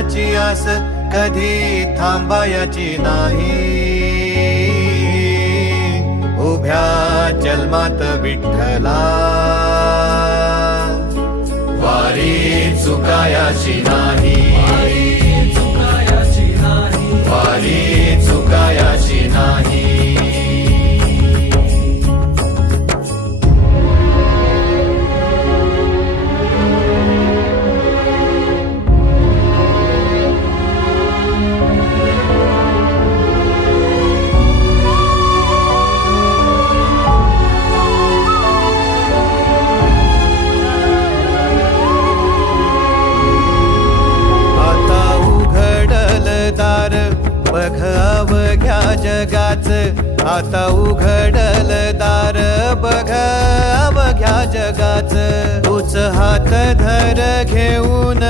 देवाची आस कधी थांबायची नाही. उभ्या जन्मात विठ्ठला वारी चुकायाची नाही. वारी चुकायाची नाही. बघ अवघ्या जगाच, आता उघडल दार बघ अवघ्या जगाच. तूच हात धर घेऊन